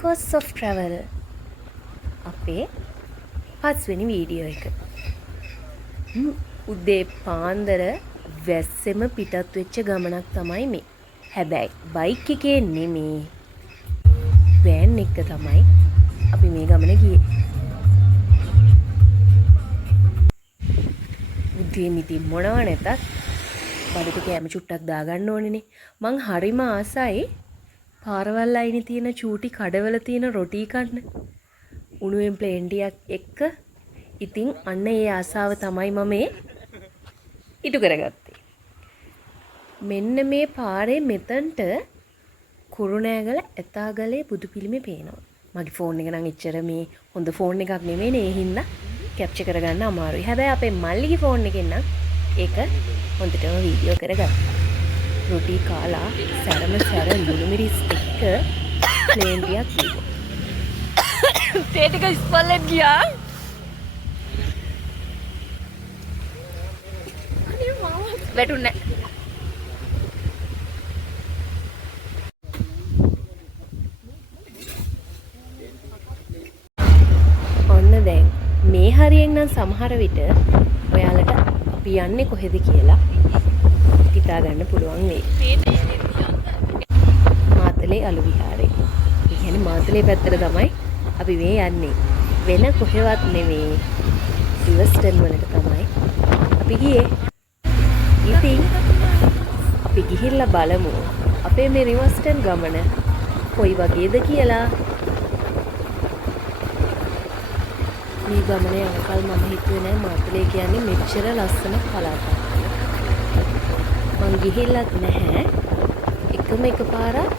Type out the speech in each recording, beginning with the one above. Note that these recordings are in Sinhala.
Echoes of Travel අපේ 5 වෙනි වීඩියෝ එක. උදේ පාන්දර වැස්සෙම පිටත් වෙච්ච ගමනක් තමයි මේ. හැබැයි බයික් එකේ නෙමේ. වෑන් එක තමයි අපි මේ ගමන ගියේ. උදේ මිති මොනවා නැතත් බඩට කෑම චුට්ටක් දාගන්න ඕනේනේ. මං හරිම ආසයි පාරවල් අයිනේ තියෙන චූටි කඩවල තියෙන රොටි කන්න. උණුවෙන් ප්ලේන් ටිකක් එක්ක. ඉතින් අන්න ඒ ආසාව තමයි මම ඉටු කරගත්තේ. මෙන්න මේ පාරේ මෙතනට කුරුණෑගල ඇතාගලේ බුදු පිළිමේ පේනවා. මගේ ෆෝන් එක නම් එච්චර මේ හොඳ ෆෝන් එකක් නෙමෙයිනේ. ඒ හින්දා කැප්චර් කරගන්න අමාරුයි. හැබැයි අපේ මල්ලිගේ ෆෝන් එකෙන් නම් ඒක හොඳටම වීඩියෝ කරගත්තා. රොටි කාලා සැරම සැර ලුණු මිරිස් එක්ක ප්ලේන් ටිකක් දීපුවා. තේ ටික ඉස්පල්ලෙන් ගියා. වැටුනේ. ඔන්න දැන් මේ හරියෙන් නම් සමහර විට ඔයාලට අපි යන්නේ කොහෙද කියලා හිතා ගන්න පුළුවන් වෙයි. මාතලේ අලු විහාරේ. ඒ කියන්නේ මාතලේ පැත්තට තමයි අපි මේ යන්නේ. වෙන කොහෙවත් නෙමෙයි. රිවර්ස්ටන් වලට තමයි අපි ගියේ. ඉතින් අපි ගිහිල්ලා බලමු අපේ මේ රිවර්ස්ටන් ගමන කොයි වගේද කියලා. මේ ගමනේ යනකල් මම හිතුවේ නෑ මාතලේ කියන්නේ මෙච්චර ලස්සන පළාතක්. මං ගිහිල්ලත් නැහැ. එකම එකපාරක්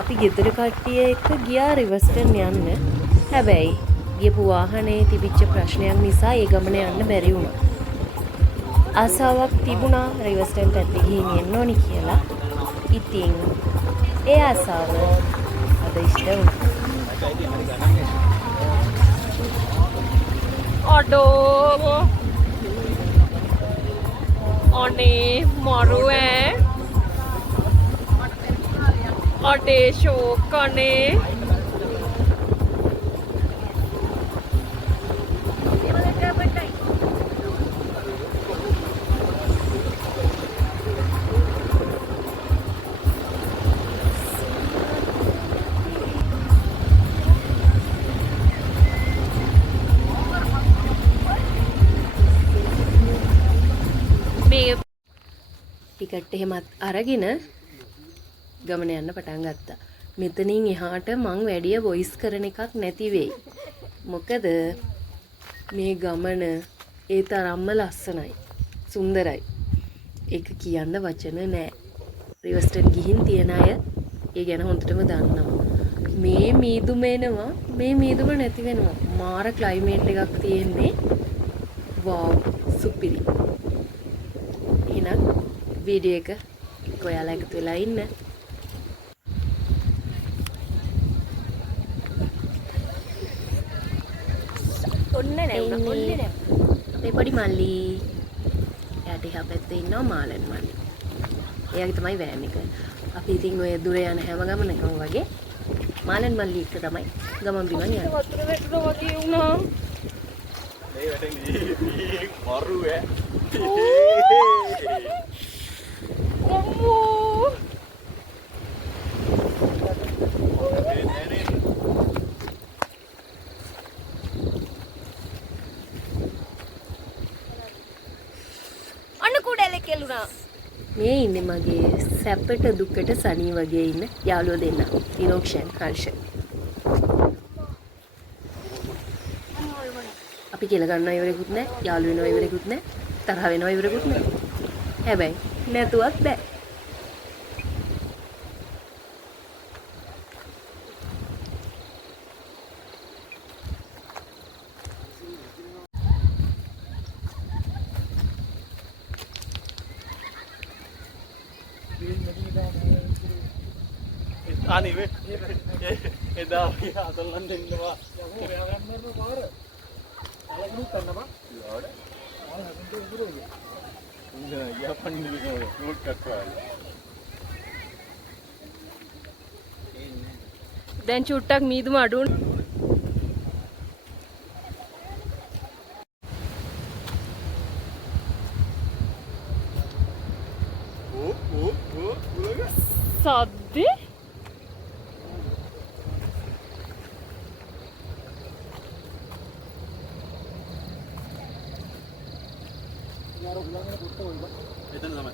අපි ගෙදර කට්ටිය එක්ක ගියා රිවර්ස්ටන් යන්න. හැබැයි ගියපු වාහනේ තිබිච්ච ප්‍රශ්නයක් නිසා ඒ ගමන යන්න බැරි වුණා. ආසාවක් තිබුණා රිවර්ස්ටන් පැත්තේ ගිහින් එන්න ඕනි කියලා. ඉතින් ඒ ආසාව අද ඉෂ්ට වුණා. Aduh, aneh, maru ade shock aneh. Ticket එහෙමත් අරගෙන ගමන යන්න පටන් ගත්තා. මෙතනින් එහාට මං වැඩිය වොයිස් කරන එකක් නැති වෙයි. මොකද මේ ගමන ඒ තරම්ම ලස්සනයි. සුන්දරයි. ඒක කියන්න වචන නෑ. රිවර්ස්ටන් ගිහින් තියන අය ඒ ගැන හොඳටම දන්නවා. මේ මීදුම එනවා, මේ මීදුම නැති වෙනවා. මාර ක්ලයිමේට් එකක් තියෙන්නේ. වව් සුපිරි. එහෙනම් වීඩියෝ එක ඔයාලා එකතු වෙලා ඉන්න. ඔන්න නෑ ඔන්නේ නෑ. අපේ පොඩි මල්ලි. එයාට එහා පැත්තේ ඉන්නවා මාලන් මල්ලි. එයාගේ තමයි වෑන් එක. අපි ඉතින් ඔය දුර යන හැම ගමනකම වගේ මාලන් මල්ලි එක්ක තමයි ගමන් බිමන් යන්නේ. වතුර වැටුණා වගේ වුණා. මේ වැටෙන්නේ මරු ඈ. අම්මෝ. අන්න කුඩලේ කෙලුණා. මේ ඉන්නේ මගේ සැපට දුකට සනී වගේ ඉන්න යාළුවෝ දෙන්න. ඉනොක්ෂන් හර්ෂ. අපි කියලා ගන්නව ඉවරෙකුත් නැහැ, යාළු වෙනව ඉවරෙකුත් නැහැ, තරහ වෙනව ඉවරෙකුත් නැහැ. හැබැයි නැතුවත් බෑ. අනේ වේ එදා අපි අතල්ලන් දෙන්නවා අලගුත් කරනවා යාඩ ආ හදන්න ඉවරයි ඉන්න යා පන්නේ නෝට් කක්වා දැන් චුට්ටක් මීදුම අඩු සද්දේ එතන තමයි.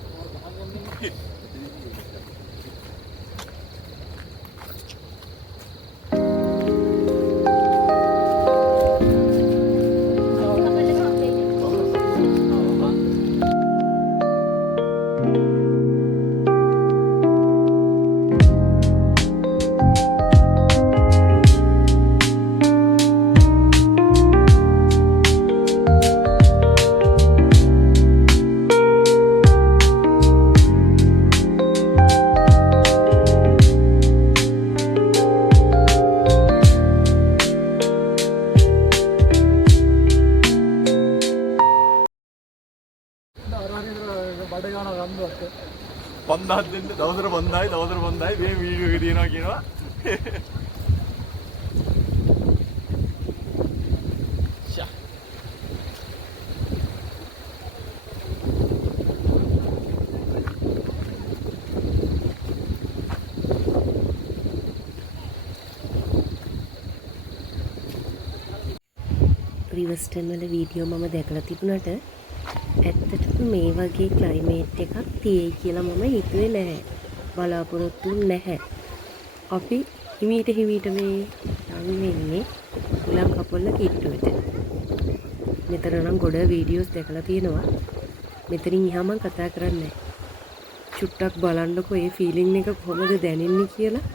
පන්දාත් දෙන්න දවසට 5000යි මේ වීඩියෝ එක තියනවා කියනවා. රිවර්ස්ටන් වල වීඩියෝ මම දැකලා තිබුණාට ඇත්තටම මේ වගේ ක්ලයිමේට් එකක් තියෙයි කියලා මම හිතුවේ නැහැ. බලාපොරොත්තු නැහැ. අපි හිමීට මේ යන් වෙන්නේ උලම් කපොල්ල කිට්ටුවට. මෙතන නම් ගොඩ වීඩියෝස් දැකලා තියෙනවා. මෙතනින් එහා මම කතා කරන්නේ නැහැ. චුට්ටක් බලන්නකෝ මේ ෆීලිං එක කොහොමද දැනෙන්නේ කියලා.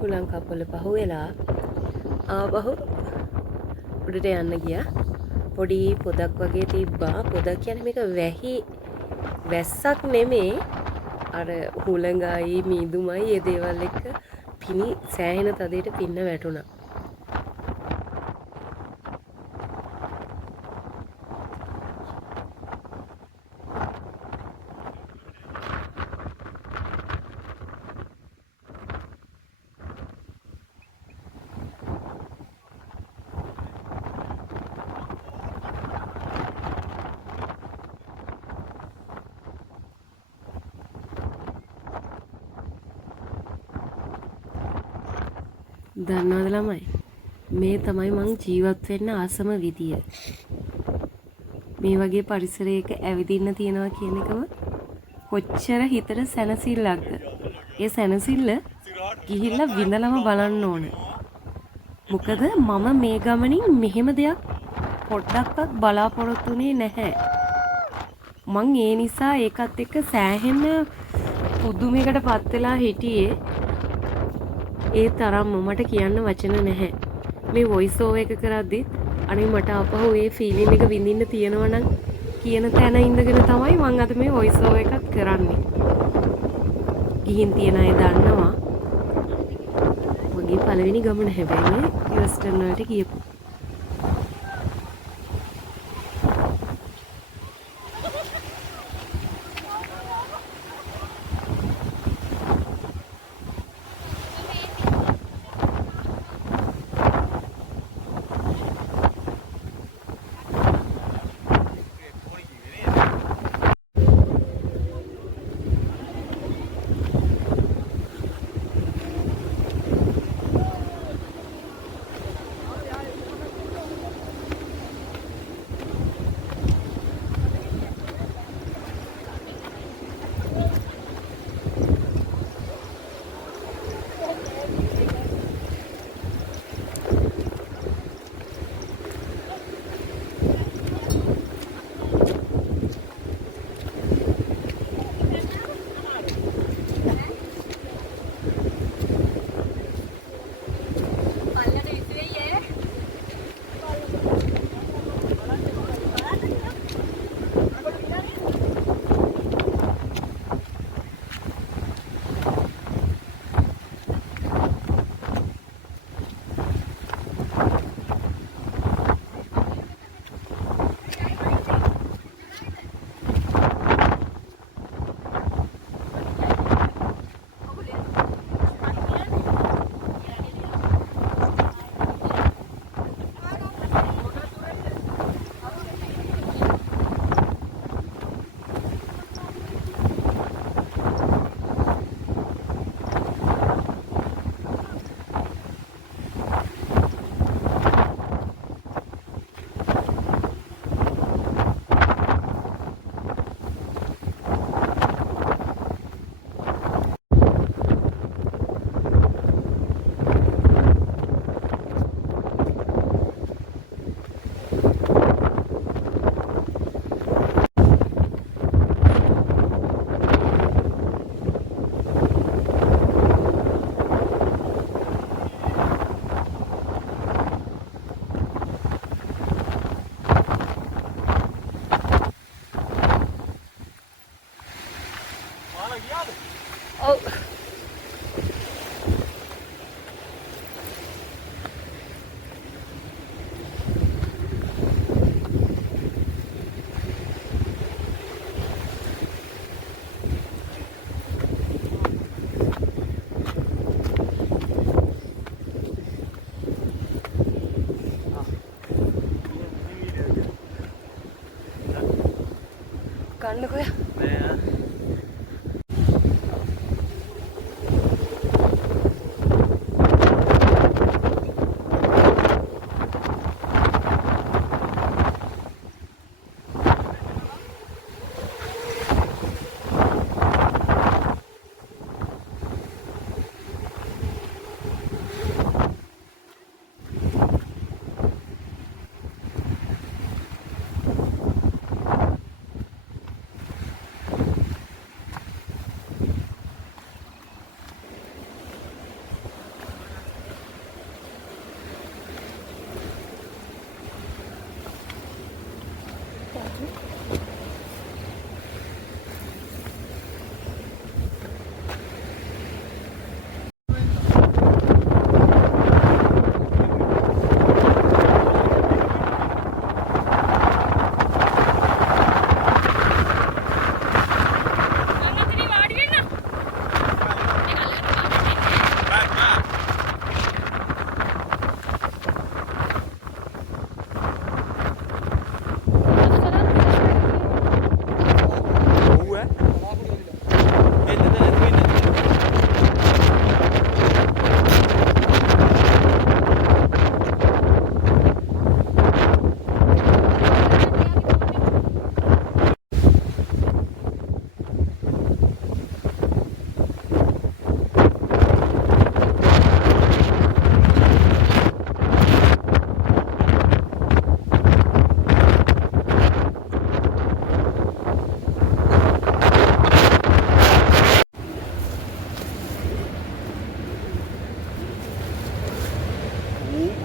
හුලං කප්පල පහු වෙලා ආපහු උඩට යන්න ගියා. පොඩි පොදක් වගේ තිබ්බා. පොදක් කියන්නේ මේක වැස්සක් නෙමේ. අර හුලඟයි මීදුමයි ඒ දේවල් එක්ක පිනි සෑහෙන තදයට පින්න වැටුණා. දන්නවද ළමයි? මේ තමයි මං ජීවත් වෙන්න ආසම විදිය. මේ වගේ පරිසරයක ඇවිදින්න තියනවා කියන එකම කොච්චර හිතට සැනසෙල්ලක්ද. ඒ සැනසෙල්ල ගිහිල්ලා විඳලම බලන්න ඕන. මොකද මම මේ ගමනින් මෙහෙම දෙයක් පොඩ්ඩක්වත් බලාපොරොත්තුුනේ නැහැ. මං ඒ නිසා ඒකත් එක්ක සෑහෙන්න පුදුමයකට පත් වෙලා හිටියේ. ඒ තරම්ම මට කියන්න වචන නැහැ. මේ වොයිස් ඕවර් එක කරද්දිත් අනේ මට අපහු ඒ ෆීලින් එක විඳින්න තියෙනවා නම් කියන තැන ඉඳගෙන තමයි මම අද මේ වොයිස් ඕවර් එකත් කරන්නේ. ගිහින් තියන අය දන්නවා. මගේ පළවෙනි ගමන හැබැයි යුස්ටන් වලට ගියපු. ගන්නකො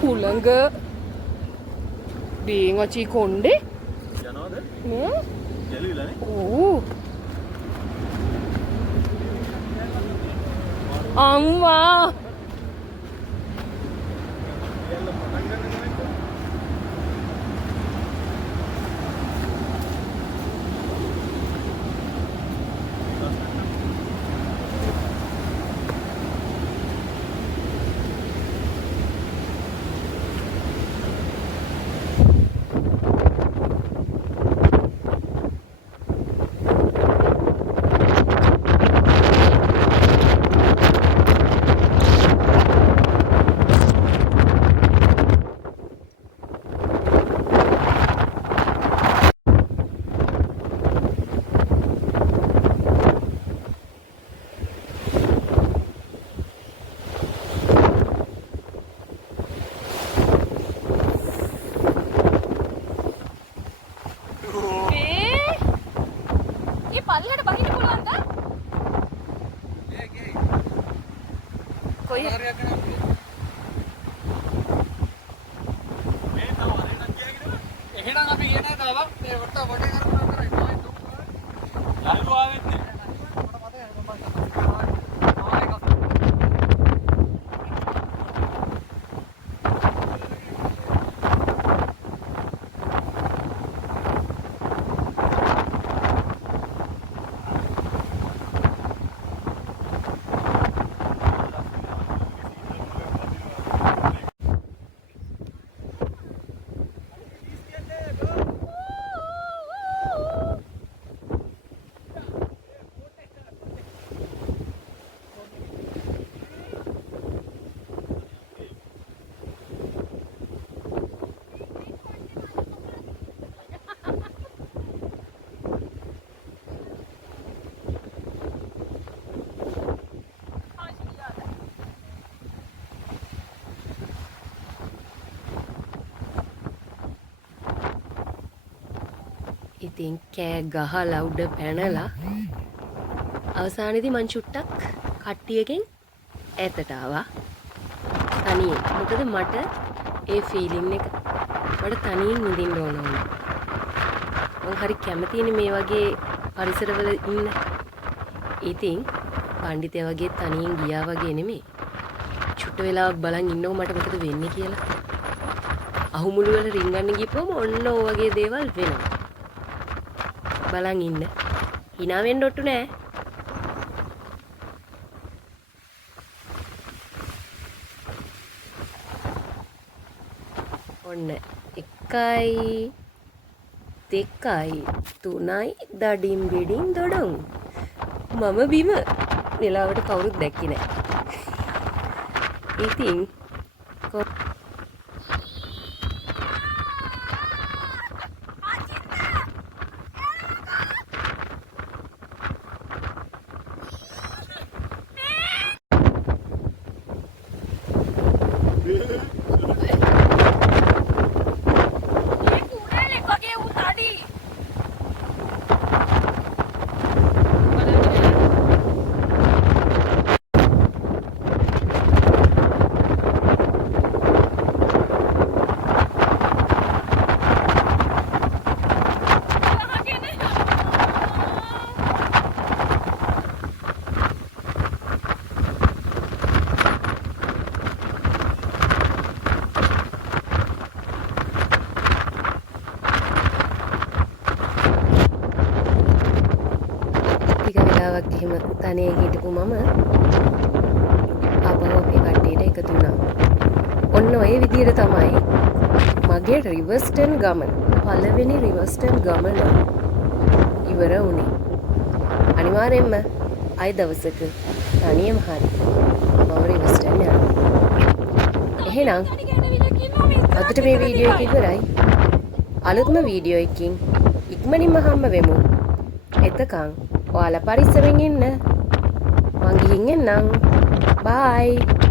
හුළඟ බේංගචි කොණ්ඩේ යනවද? නේ? ගැලවිලානේ. ඕ අම්මා පල්ලෙහාට බහින්න පුළුවන්ද? කොයි හරියක් ගන්න අපිට. මේ තව අරගෙන ගියාගෙන. එහෙනම් අපි ගියේ නැහැ තාම. මේ වට්ට වටේ කරපුවා කරයි. තායි දුක් කරා. යාළුවා ආවෙත් නැහැ. මට මතකයි මම ඉතින් කෑ ගහලා උඩ පැනලා අවසානයේදී මං චුට්ටක් කට්ටියකින් ඈතට ආවා තනියෙන්. මොකද මට ඒ ෆීලිං එක මට තනියෙන් විඳින්න ඕන වුණා. මං හරි කැමතිනේ මේ වගේ පරිසරවල ඉන්න. ඉතින් පඬිතයා වගේ තනියෙන් ගියා වගේ නෙමෙයි. චුට්ට වෙලාවක් බලන් ඉන්නකො මට මොකද වෙන්නේ කියලා. අහුමුළු වල රින්ගන්න ගිහපුවම ඔන්න ඔය වගේ දේවල් වෙනවා. බලන් ඉන්න. hina වෙන්න ඔට්ටු නෑ. ඔන්න 1යි 2යි 3යි දඩින් බිඩින් දොඩොන්. මම බිම වෙලාවට කවුරුත් දැක්කේ නෑ. ඉතින් වෙලාවක් එහෙම තනියෙන් හිටපු මම ආපහු අපේ කට්ටියට එකතු වුණා. ඔන්න ඔය විදිහට තමයි මගේ රිවර්ස්ටන් ගමන පළවෙනි රිවර්ස්ටන් ගමන ඉවර වුණේ. අනිවාර්යෙන්ම අය දවසක තනියම හරි මම රිවර්ස්ටන් යනවා. එහෙනම් අදට මේ වීඩියෝ එක ඉවරයි. අලුත්ම වීඩියෝ එකකින් ඉක්මනින්ම හම්බ වෙමු. එතකන් ඔයාලා පරිස්සමෙන් ඉන්න. මං ගිහින් එන්නම්. බයි.